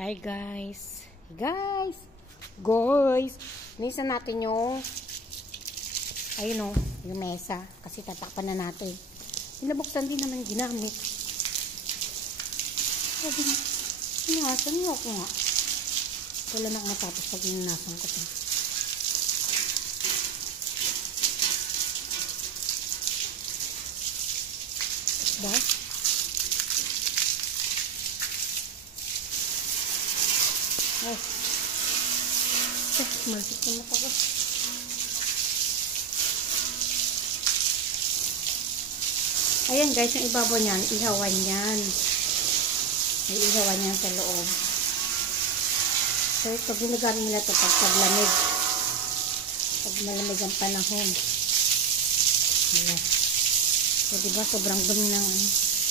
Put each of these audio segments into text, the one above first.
Hi guys. Guys, minsan natin yung ayun o, yung mesa kasi tatakpan na natin. Pinabuksan din naman ginamit. Sabi nga, inasan mo ako nga. Wala na matapos pag inasan ko ito. Diba? Yes. Malapit na matapos. Ayan guys, yung ibabaw niyan, ihawan yan. May ihawan yan sa loob. So ito, ginagamit nila ito pag taglamig. Pag malamig ang panahon. Ayan. So diba, sobrang dumi ng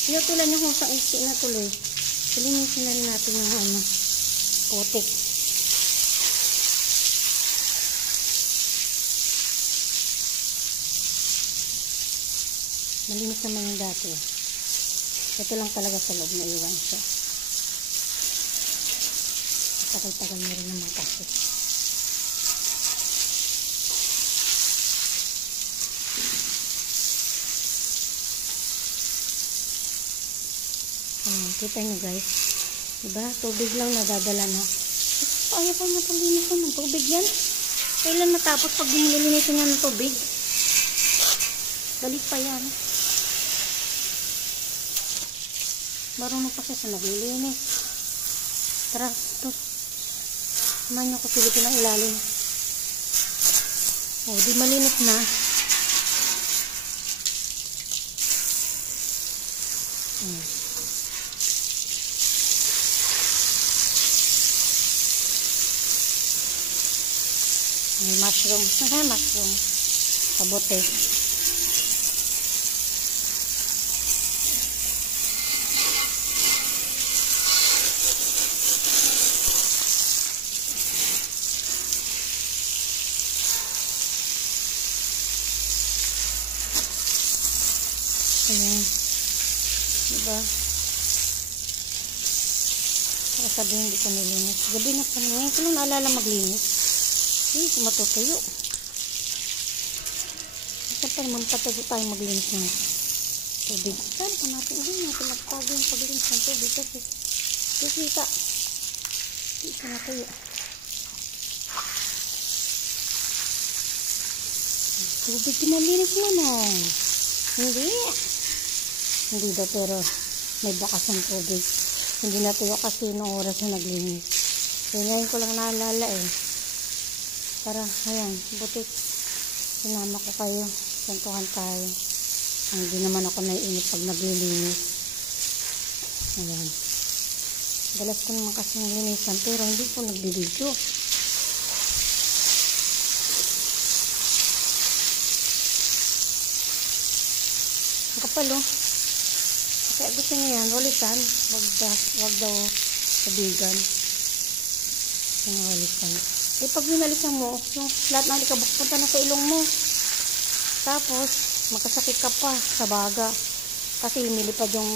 pinutulan niya kung sa isi na tuloy. Palinisin na rin natin yung putik. Malinis naman yung dati. Ito lang talaga sa loob na iwan siya. Tagal-tagal na rin naman kasi. Kita nyo guys. Diba? Tubig lang nadadala na. Ayaw pa matulinisan ng tubig yan. Kailan matapos pag dinilinisan niya ng tubig? Balik pa yan. Marunong pa siya sa naglilinis. Tara, ito. Samahan niyo ko silipin ang ilalim. O, di malinis na. May mushroom. Mushroom. Kabote. Ayan. Diba? Para sabihin hindi ko nilinis. Gabi na pa naman. Kung naalala maglinis. Matutuyo. Siyempre naman patago tayo maglinis ng tubig. Saan pa natin? Hindi natin magtago yung paglinis ng tubig kasi kita. Hindi ka natuyo. Tubig pinalinis mo no. Hindi daw pero may bakas ng tubig. Hindi natuyo kasi noong oras na naglinis. So ngayon ko lang naalala Tara, ayan, butik. Sinama ko kayo. Santuhan tayo. Hindi naman ako naiinip pag naglilinis. Ayan. Dalas ko naman kasi naglinisan pero hindi ko nagbibidyo. Ang kapal Kaya gusto niya yan, walisan. Wag daw sabigan. Yung walisan. Pag winalisan mo, yung lahat ng alikabok punta na sa ilong mo. Tapos, magkasakit ka pa sa baga. Kasi lumilipad yung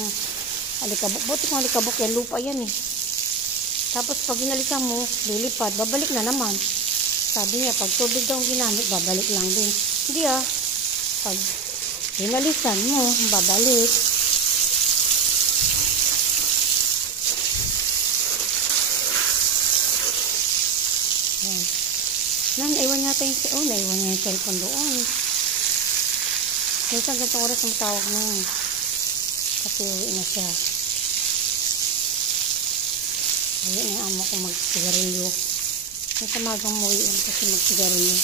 alikabok. Buti kung alikabok yan, lupa yan Tapos, pag winalisan mo, lilipad, babalik na naman. Sabi niya, pag tubig daw ginamit, babalik lang din. Hindi Pag winalisan mo, babalik. Naiwan niya yung cellphone doon. Minsan gantong oras ang tawag mo. Kasi uwi na siya. Ayun yung amo ko magsigarilyo. May samagang mo yun kasi magsigarilyo.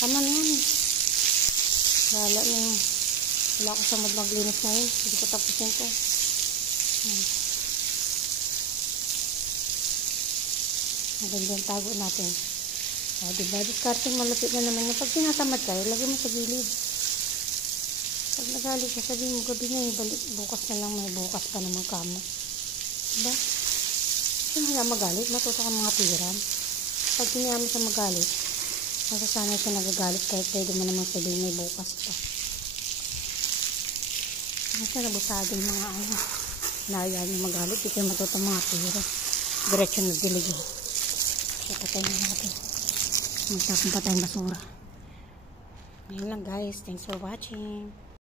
Tama na yan. Wala na yung wala ko sa maglinis na yun. Hindi ko tapos yan to. Magandang tago natin. Diba? Discarding malapit na naman yung pag tinatamad kayo, lagay mo sa gilid. Pag nagalit ka, sabihin mo gabi na balik, bukas na lang, may bukas pa naman kamo. Diba? Kung wala magalit, matuto ka mga tiram. Pag tiniyama sa magalit, masasanay siya nagagalit kahit pwede mo naman sabihin may bukas pa. Kasi nabusado yung mga ano. Nayaan yung magalit. Di kayo matutong mga tira. Diretso na dilig. So, patayin na natin. Magtapong patayang basura. Ngayon lang guys. Thanks for watching.